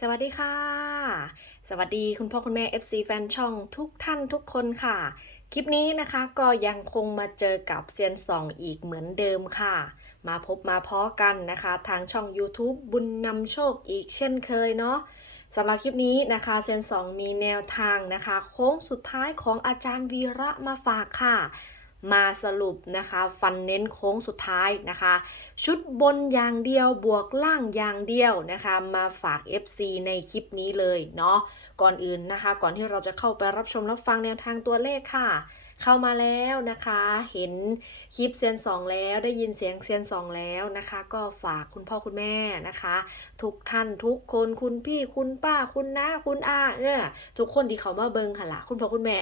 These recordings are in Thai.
สวัสดีค่ะ สวัสดีคุณพ่อคุณแม่ FC แฟนช่องทุกท่านทุกคนค่ะ คลิปนี้นะคะก็ยังคงมาเจอกับเซียนสองอีกเหมือนเดิมค่ะ มาพบมาพาะกันนะคะ ทางช่อง YouTube บุญนำโชคอีกเช่นเคยเนาะสำหรับคลิปนี้นะคะเซียนสองมีแนวทางนะคะ โค้งสุดท้ายของอาจารย์วีระมาฝากค่ะ มาสรุปนะคะฟันเน้นโค้งสุดท้ายนะคะ ชุดบนอย่างเดียวบวกล่างอย่างเดียวนะคะ มาฝาก FC ในคลิปนี้เลยเนาะก่อนอื่นนะคะ ก่อนที่เราจะเข้าไปรับชมรับฟังแนวทางตัวเลขค่ะ เข้ามาแล้วนะคะ เห็นคลิปเซียนสองแล้วได้ยินเสียงเซียนสองแล้วนะคะ ก็ฝากคุณพ่อคุณแม่นะคะ ทุกท่านทุกคนคุณพี่คุณป้าคุณน้าคุณอาเออทุกคนที่เขามาเบิงค่ะละคุณพ่อคุณแม่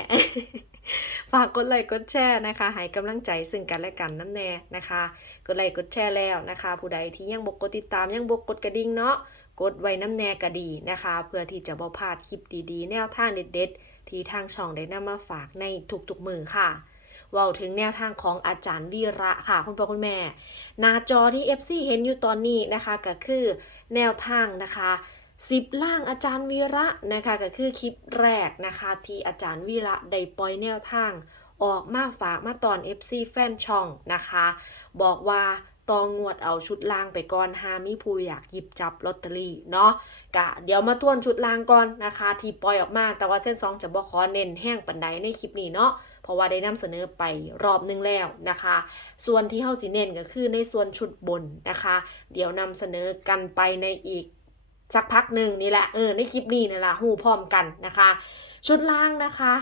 ฝากกดไลค์กดแชร์นะคะให้กำลังใจซึ่งกันและกันนั่นแน่นะคะ กดไลค์กดแชร์แล้วนะคะ ผู้ใดที่ยังบกกดติดตามยังบกกดกระดิ่งเนาะกดไว้น้ำแน่ก็ดีนะคะ เพื่อที่จะบ่พลาดคลิปดีๆ แนวทางเด็ดๆ ที่ทางช่องได้นำมาฝากในทุกๆมือค่ะว่าถึงแนวทางของอาจารย์วีระค่ะ คุณพ่อคุณแม่ หน้าจอที่ FC เห็นอยู่ตอนนี้นะคะก็คือแนวทางนะคะสิบล่างอาจารย์วีระนะคะก็คือคลิปแรกนะคะที่อาจารย์วีระได้ปล่อยแนวทาง ออกมาฝากมาตอน FC แฟนช่องนะคะ บอกว่า ตองงวดเอาชุดล่างไปก่อนหามีผู้อยากหยิบจับลอตเตอรี่เนาะกะเดี๋ยวมาทวนชุดล่างก่อนนะคะ ที่ปล่อยออกมาแต่ว่าเส้นสองจะบอกขอเน้นแห้งปันใดในคลิปนี้เนาะเพราะว่าได้นำเสนอไปรอบนึงแล้วนะคะ ส่วนที่เฮาสิเน้นก็คือในส่วนชุดบนนะคะ เดี๋ยวนำเสนอกันไปในอีกสักพักหนึ่งนี่แหละเออในคลิปนี้นี่แหละหูพร้อมกันนะคะ ชุดล่างนะคะ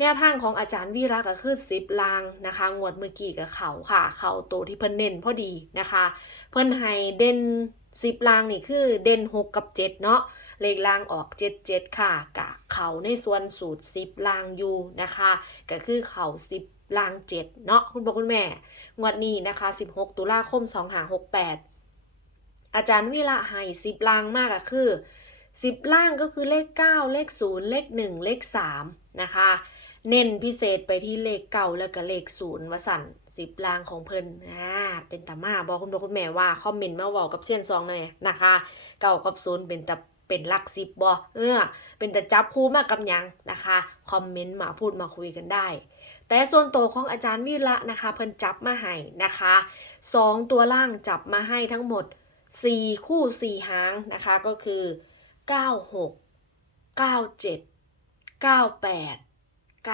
แนวทางของอาจารย์วีระก็คือสิบลางนะคะ งวดเมื่อกี้กับเขาค่ะ เขาโตวที่เพิ่นเน้นพอดีนะคะ เพิ่นให้เด่นสิบลางนี่คือเด่นหกกับเจ็ดเนาะเลขล่างออกเจ็ดเจ็ดค่ะกะเขาในส่วนสูตรสิบลางอยู่นะคะ ก็คือเขาสิบลางเจ็ดเนาะคุณพ่อคุณแม่ งวดนี้นะคะ 16 ตุลาคม 2568 อาจารย์วีระให้สิบลางมากอะคือ 10 ล่างก็คือเลข 9 เลข 0 เลข 1 เลข 3 นะคะ เน้นพิเศษไปที่เลขเก่าแล้วก็เลขศูนย์วสันสิบลางของเพิ่นอ่าเป็นตามาบอกคุณพ่อคุณแม่ว่าคอมเมนต์มาบอกกับเซียนซองเลยนะคะเก่ากับศูนย์เป็นตาเป็นลักสิบบอเออ เป็นแต่จับคู่มากกับยังนะคะ คอมเมนต์มาพูดมาคุยกันได้ แต่ส่วนตัวของอาจารย์วิระนะคะ เพิ่นจับมาให้นะคะสองตัวล่างจับมาให้ทั้งหมด 4 คู่ 4 หางนะคะก็คือ 96 97 98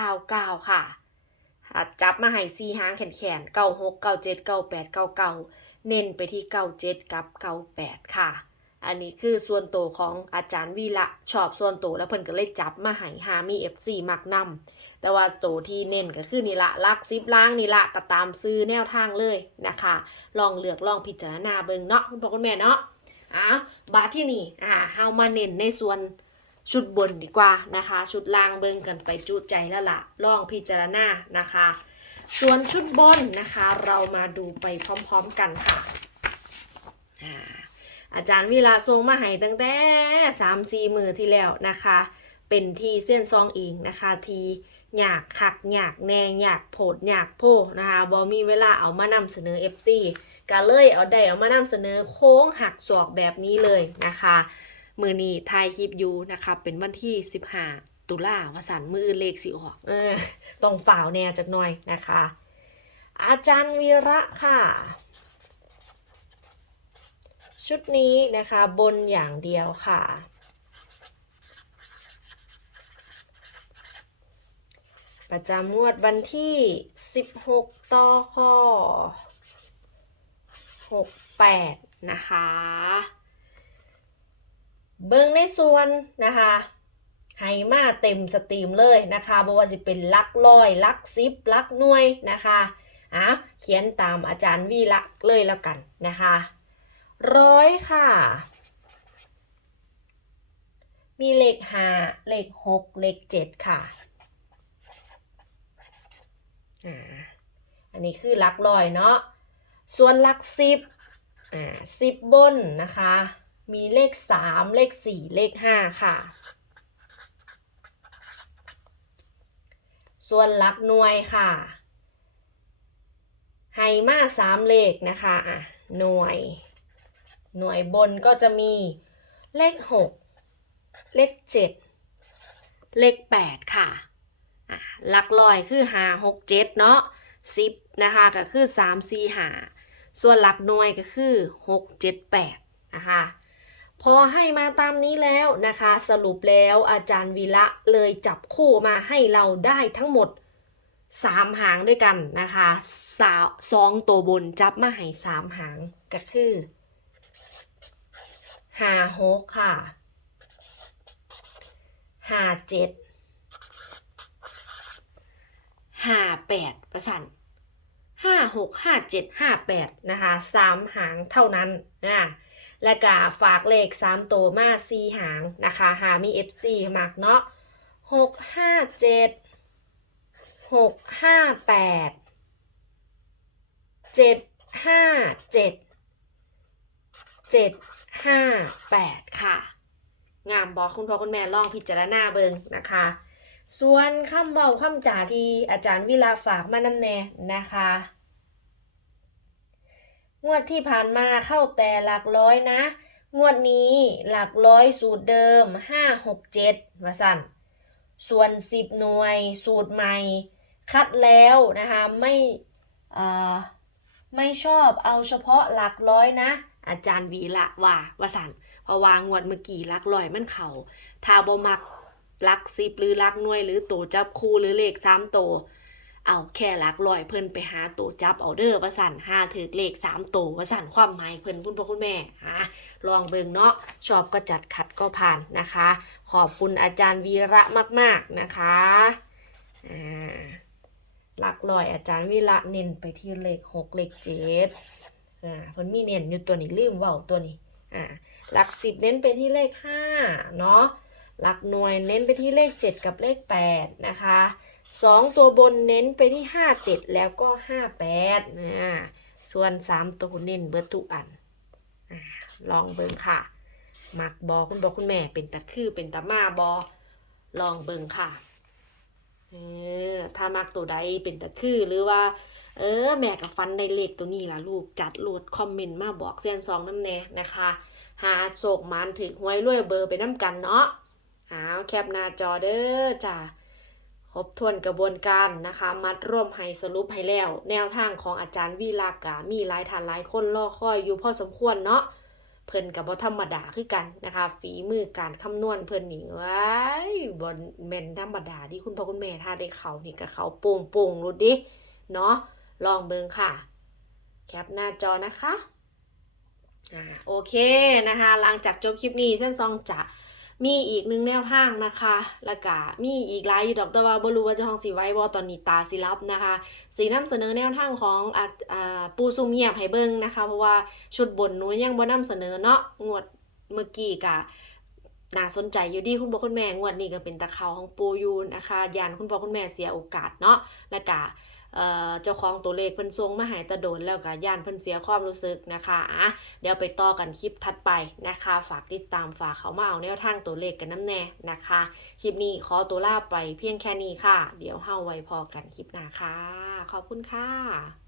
99ค่ะอะจับมาให้สี่หางแขนแขนเก้าหกเก้าเจ็ดเก้าแปดเก้าเก้าเน้นไปที่เก้าเจ็ดกับเก้าแปดค่ะ อันนี้คือส่วนตัวของอาจารย์วีละชอบส่วนตัวแล้วเพิ่นก็เลยจับมาให้หามี FC มักนำแต่ว่าตัวที่เน้นก็คือนี่ละลักซิบล้างนี่ละก็ตามซื้อแนวทางเลยนะคะ ลองเลือกลองพิจารณาเบิ่งเนาะคุณพ่อคุณแม่เนาะอ้าวบาทที่นี่อ่าเฮามาเน้นในส่วน ชุดบนดีกว่านะคะ ชุดล่างเบิ่งกันไปจุใจแล้วละ่ะลองพิจารณานะคะ ส่วนชุดบนนะคะ เรามาดูไปพร้อมๆกันค่ะอาจารย์วิลาทรงมาให้ตั้งแต่สามสี่มือที่แล้วนะคะ เป็นทีเส้นซองเองนะคะ ทีอยากคักอยากแนงอยากโผดอยากโพนะคะบอมีเวลาเอามานำเสนอ FC ก็เลยเอาได้เอามานำเสนอโค้งหักศอกแบบนี้เลยนะคะ มือนี้ทายคลิปอยู่นะคะเป็นวันที่ 15 ตุลาวสันมือเลขสิออกอต้องฝ่าวแน่จักหน่อยนะคะ อาจารย์วีระค่ะ ชุดนี้นะคะบนอย่างเดียวค่ะประจำงวดวันที่ 16ต่อข้อ68 นะคะ เบิ่งในส่วนนะคะให้มาเต็มสตรีมเลยนะคะบ่ว่าสิเป็นลักร้อยลักซิปลักหน่วยนะคะอะเขียนตามอาจารย์วีละเลยแล้วกันนะคะร้อยค่ะ มีเลขห้าเลขหกเลขเจ็ดค่ะอ่าอันนี้คือลักร้อยเนาะส่วนลักซิปอ่าซิปบนนะคะ มีเลข 3 เลข 4 เลข 5 ค่ะ ส่วนหลักหน่วยค่ะไฮมา3เลขนะคะอะหน่วย หน่วยบนก็จะมีเลข 6 เลขเจ็ดเลขแปดค่ะอะหลักลอยคือหาหกเจ็ดเนาะสิบนะคะก็คือสามสี่หาส่วนหลักหน่วยก็คือหกเจ็ดแปดนะคะ พอให้มาตามนี้แล้วนะคะ สรุปแล้วอาจารย์วีระเลยจับคู่มาให้เราได้ทั้งหมดสามหางด้วยกันนะคะสาสองตัวบนจับมาให้สามหางก็คือหาหกค่ะหาเจ็ดหาแปดประสันห้าหกห้าเจ็ดห้าแปดนะคะสามหางเท่านั้นนะ และก็ฝากเลขสามตัวมาสี่หางนะคะหามี FC มากเนาะหกห้าเจ็ดหกห้าแปดเจ็ดห้าเจ็ดเจ็ดห้าแปดค่ะ งามบอกคุณพ่อคุณแม่ลองพิจารณาเบิงนะคะ ส่วนคำเบาคำจ่าที่อาจารย์วิลาฝากมานำแน่นะคะ งวดที่ผ่านมาเข้าแต่หลักร้อยนะ งวดนี้หลักร้อยสูตรเดิม 5 6 7มาสั่น ส่วน 10 หน่วยสูตรใหม่ คัดแล้วนะคะไม่ไม่ชอบเอาเฉพาะหลักร้อยนะ อาจารย์วีละว่าว่าสันพราะว่างวดเมื่อกี้หลักร้อยมันเขาถ้าบมักหลักสิบหรือหลักหน่วยหรือตัวจับคู่หรือเลขสามตัว เอาแค่หลักร้อยเพิ่นไปหาตัวจับเอาเด้อว่าสันห้าถือเลขสามตัวว่าสันความหมายเพิ่นคุณพ่อคุณแม่ฮะลองเบิ่งเนาะชอบก็จัดขัดก็ผ่านนะคะ ขอบคุณอาจารย์วีระมาก ๆนะคะอ่าหลักลอยอาจารย์วิระเน้นไปที่เลขหกเลขเจ็ดอ่าเพิ่นมีเน้นอยู่ตัวนี้ลืมเว้าตัวนี้อ่าหลักสิบเน้นไปที่เลขห้าเนาะหลักหน่วยเน้นไปที่เลขเจ็ดกับเลขแปดนะคะ สองตัวบนเน้นไปที่ห้าเจ็ดแล้วก็ห้าแปดอ่าส่วนสามตัวเน้นเบิดทุกอันอลองเบิ่งค่ะ มักบอคุณบอคุณแม่เป็นตะคือเป็นตะมาบอลองเบิ่งค่ะเออถ้ามักตัวใดเป็นตะคือหรือว่า เออ แม่กับฟันในเลขตัวนี้ล่ะลูกจัดโหลดคอมเมนต์มาบอกเซียนซองน้ำแน่นะคะ หาโศกมันถึงหวยรวยเบอร์ไปน้ำกันเนาะเอาแคปหน้าจอเด้อจ้ะ ครบถ้วนกระบวนการนะคะ มัดร่วมให้สรุปให้แล้ว แนวทางของอาจารย์วีลากามีหลายท่านหลายคนรอคอยอยู่พอสมควรเนาะเพิ่นกับบ่ธรรมดาคือกันนะคะ ฝีมือการคำนวณเพิ่นนี่ว้ายบ่แม่นธรรมดาที่คุณพ่อคุณแม่ถ้าได้เขานี่ก็เขาโป่งโป่งรู้ดิเนาะลองเบิ่งค่ะ แคปหน้าจอนะคะอ่าโอเคนะคะ หลังจากจบคลิปนี้เส้นซองจะ มีอีกหนึ่งแนวทางนะคะแล้วก็มีอีกหลายอยู่ดอกแต่ว่าบ่รู้ว่าเจะห้าของสีไว้บ่ตอนนี้ตาสิรับนะคะ สีนำเสนอแนวทางของอ่าอ่าปูซุมเงียบให้เบิ่งนะคะ เพราะว่าชุดบนหนูยังบ่นำเสนอเนาะงวดเมื่อกี้กะน่าสนใจอยู่ดีคุณพ่อคุณแม่งวดนี้ก็เป็นตะเขาของปูยูนะคะยานคุณพ่อคุณแม่เสียโอกาสเนาะแล้วก็เอ่อ เจ้าของตัวเลขเพิ่นทรงมาหายตะโดนแล้วก็ย่านเพิ่นเสียความรู้สึกนะคะอะเดี๋ยวไปต่อกันคลิปถัดไปนะคะ ฝากติดตามฝากเขามาเอาแนวทางตัวเลขกันน้ำแน่นะคะ คลิปนี้ขอตัวลาไปเพียงแค่นี้ค่ะ เดี๋ยวเฮาไว้พอกันคลิปหน้าค่ะ ขอบคุณค่ะ